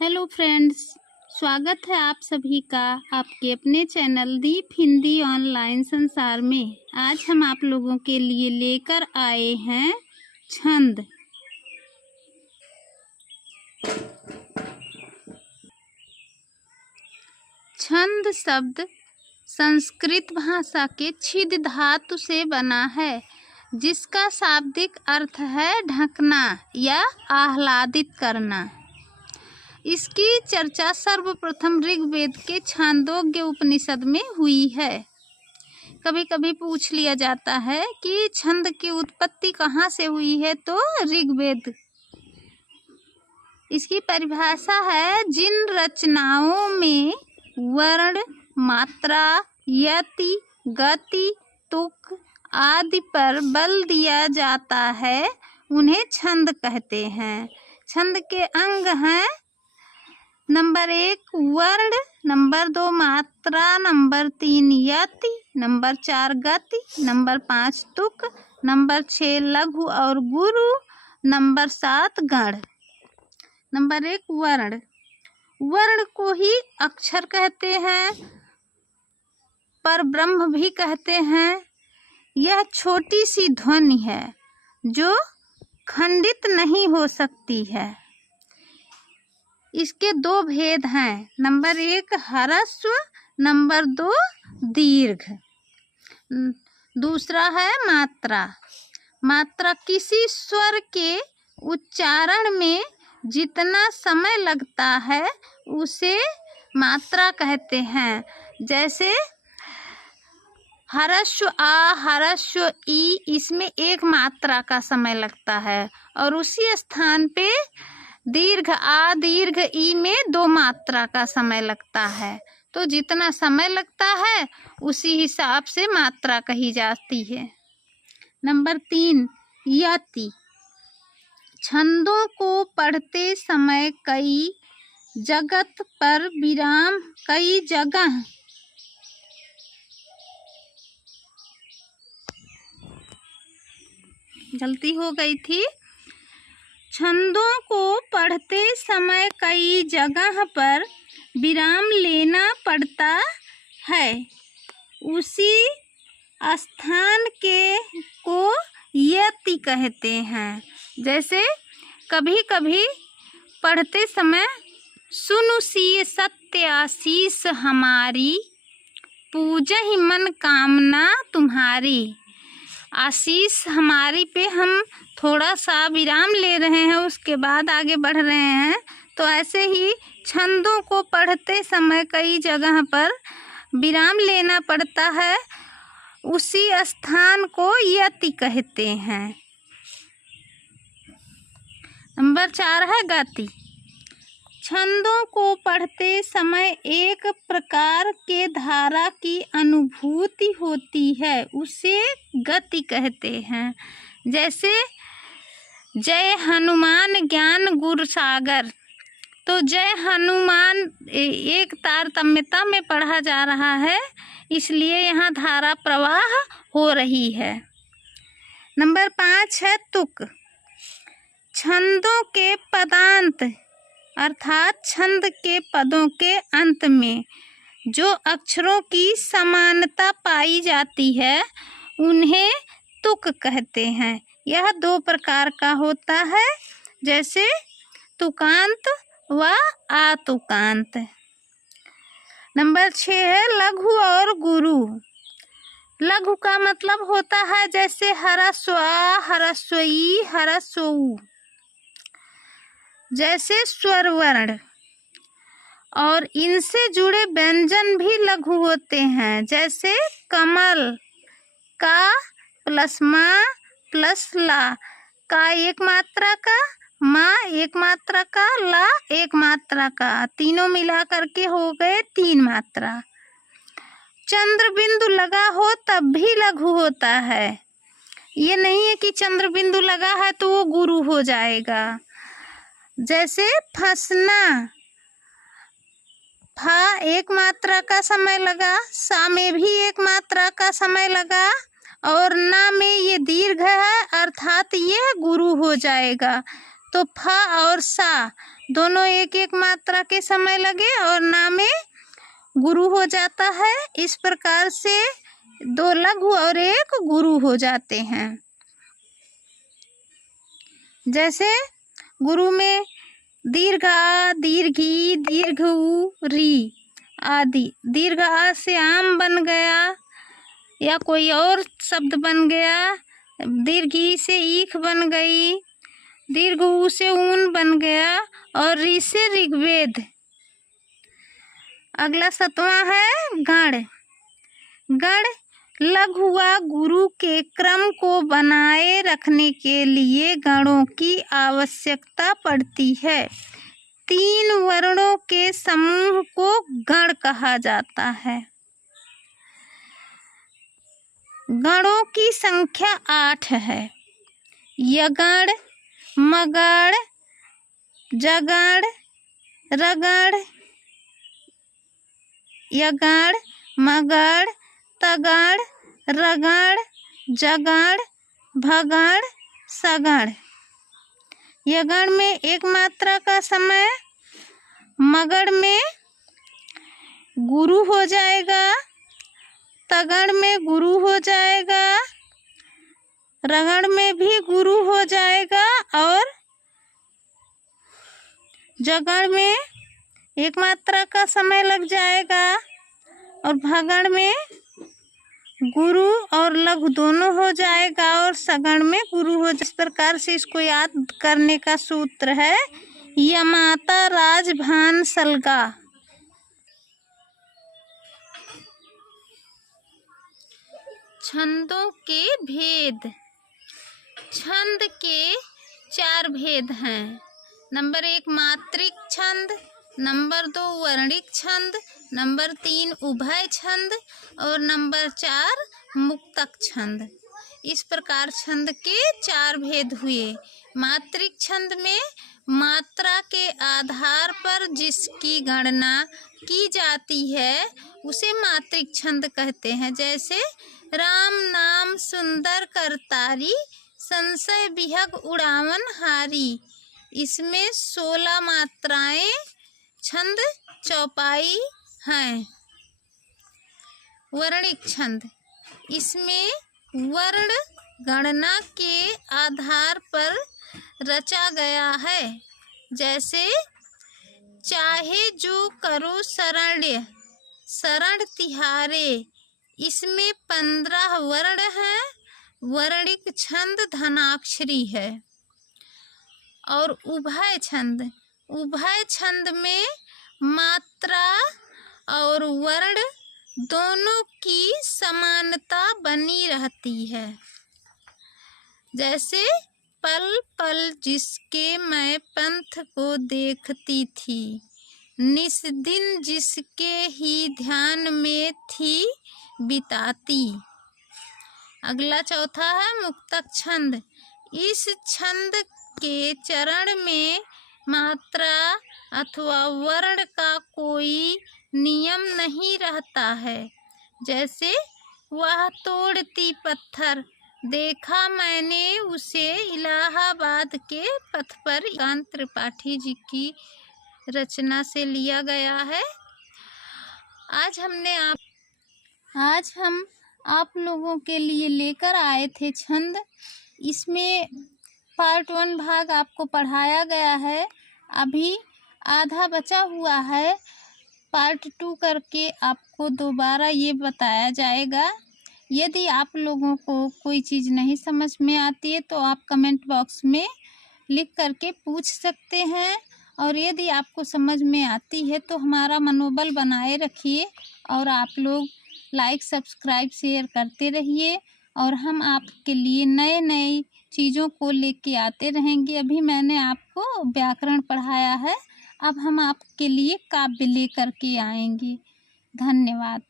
Hello friends, स्वागत है आप सभी का आपके अपने चैनल दीप हिंदी ऑनलाइन संसार में। आज हम आप लोगों के लिए लेकर आए हैं छंद। छंद शब्द संस्कृत भाषा के छिद धातु से बना है, जिसका शाब्दिक अर्थ है ढकना या आह्लादित करना। इसकी चर्चा सर्वप्रथम ऋग्वेद के छांदोग्य उपनिषद में हुई है। कभी कभी पूछ लिया जाता है कि छंद की उत्पत्ति कहाँ से हुई है, तो ऋग्वेद। इसकी परिभाषा है जिन रचनाओं में वर्ण, मात्रा, यति, गति, तुक आदि पर बल दिया जाता है उन्हें छंद कहते हैं। छंद के अंग हैं नंबर 1 वर्ण, नंबर 2 मात्रा, नंबर 3 यति, नंबर 4 गति, नंबर 5 तुक, नंबर 6 लघु और गुरु, नंबर 7 गण। नंबर 1 वर्ण। वर्ण को ही अक्षर कहते हैं, पर ब्रह्म भी कहते हैं। यह छोटी सी ध्वनि है जो खंडित नहीं हो सकती है। इसके दो भेद हैं, नंबर 1 ह्रस्व, नंबर 2 दीर्घ। दूसरा है मात्रा। मात्रा किसी स्वर के उच्चारण में जितना समय लगता है उसे मात्रा कहते हैं। जैसे ह्रस्व आ, ह्रस्व ई, इसमें 1 मात्रा का समय लगता है, और उसी स्थान पे दीर्घ आ, दीर्घ ई में 2 मात्रा का समय लगता है। तो जितना समय लगता है उसी हिसाब से मात्रा कही जाती है। नंबर 3 यति। छंदों को पढ़ते समय कई जगत पर विराम, कई जगह गलती हो गई थी। छंदों को पढ़ते समय कई जगह पर विराम लेना पड़ता है। उसी स्थान को यति कहते हैं। जैसे कभी कभी पढ़ते समय सुनु सी सत्य आशीष हमारी, पूजहि मन कामना तुम्हारी। आशीष हमारी पे हम थोड़ा सा विराम ले रहे हैं, उसके बाद आगे बढ़ रहे हैं। तो ऐसे ही छंदों को पढ़ते समय कई जगह पर विराम लेना पड़ता है, उसी स्थान को यति कहते हैं। नंबर 4 है गति। छंदों को पढ़ते समय एक प्रकार के धारा की अनुभूति होती है, उसे गति कहते हैं। जैसे जय हनुमान ज्ञान गुर सागर। तो जय हनुमान एक तारतम्यता में पढ़ा जा रहा है, इसलिए यहाँ धारा प्रवाह हो रही है। नंबर 5 है तुक। छंदों के पदांत अर्थात छंद के पदों के अंत में जो अक्षरों की समानता पाई जाती है उन्हें तुक कहते हैं। यह 2 प्रकार का होता है, जैसे तुकांत व आतुकांत। नंबर 6 है लघु और गुरु। लघु का मतलब होता है जैसे ह्रस्व आ, ह्रस्व ई, ह्रस्व ऊ, जैसे स्वर वर्ण, और इनसे जुड़े व्यंजन भी लघु होते हैं। जैसे कमल का प्लस माँ प्लस ला, का 1 मात्रा का, माँ 1 मात्रा का, ला 1 मात्रा का, तीनों मिला करके हो गए 3 मात्रा। चंद्र बिंदु लगा हो तब भी लघु होता है। ये नहीं है कि चंद्र बिंदु लगा है तो वो गुरु हो जाएगा। जैसे फंसना, फा 1 मात्रा का समय लगा, सा में भी 1 मात्रा का समय लगा, और ना में ये दीर्घ है अर्थात ये गुरु हो जाएगा। तो फा और सा दोनों एक एक मात्रा के समय लगे और ना में गुरु हो जाता है। इस प्रकार से दो लघु और एक गुरु हो जाते हैं। जैसे गुरु में दीर्घ आ, दीर्घी, दीर्घ उ, री आदि। दीर्घ आ से आम बन गया या कोई और शब्द बन गया। दीर्घी से ईख बन गई, दीर्घ उ से ऊन बन गया और री से ऋग्वेद। अगला 7वां है गण। गण लघु व गुरु के क्रम को बनाए रखने के लिए गणों की आवश्यकता पड़ती है। 3 वर्णों के समूह को गण कहा जाता है। गणों की संख्या 8 है। यगण, मगण, जगण, रगण, यगण, मगण, तगण, रगण, जगण, भगण, सगण। यगण में एक मात्रा का समय, मगण में गुरु हो जाएगा, तगण में गुरु हो जाएगा, रगण में भी गुरु हो जाएगा और जगण में एक मात्रा का समय लग जाएगा और भगण में गुरु और लघु दोनों हो जाएगा और सगण में गुरु हो। जिस प्रकार से इसको याद करने का सूत्र है यमाता राजभान सलगा। छंदों के भेद। छंद के 4 भेद हैं। नंबर 1 मात्रिक छंद, नंबर 2 वर्णिक छंद, नंबर 3 उभय छंद और नंबर 4 मुक्तक छंद। इस प्रकार छंद के 4 भेद हुए। मात्रिक छंद में मात्रा के आधार पर जिसकी गणना की जाती है उसे मात्रिक छंद कहते हैं। जैसे राम नाम सुंदर करतारी, संशय बिहग उड़ावन हारी। इसमें 16 मात्राएं छंद चौपाई हैं। वर्णिक छंद, इसमें वर्ण गणना के आधार पर रचा गया है। जैसे चाहे जो करो शरण्य, शरण तिहारे। इसमें 15 वर्ण हैं। वर्णिक छंद धनाक्षरी है। और उभय छंद, उभय छंद में मात्रा और वर्ण दोनों की समानता बनी रहती है। जैसे पल पल जिसके मैं पंथ को देखती थी, निस दिन जिसके ही ध्यान में थी बिताती। अगला चौथा है मुक्तक छंद। इस छंद के चरण में मात्रा अथवा वर्ण का कोई नियम नहीं रहता है। जैसे वह तोड़ती पत्थर, देखा मैंने उसे इलाहाबाद के पथ पर। कांत त्रिपाठी जी की रचना से लिया गया है। आज हम आप लोगों के लिए लेकर आए थे छंद। इसमें पार्ट 1 भाग आपको पढ़ाया गया है। अभी आधा बचा हुआ है। पार्ट 2 करके आपको दोबारा ये बताया जाएगा। यदि आप लोगों को कोई चीज़ नहीं समझ में आती है तो आप कमेंट बॉक्स में लिख करके पूछ सकते हैं। और यदि आपको समझ में आती है तो हमारा मनोबल बनाए रखिए और आप लोग लाइक सब्सक्राइब शेयर करते रहिए और हम आपके लिए नए नए चीज़ों को लेके आते रहेंगे। अभी मैंने आपको व्याकरण पढ़ाया है, अब हम आपके लिए काव्य लेकर के आएंगे। धन्यवाद।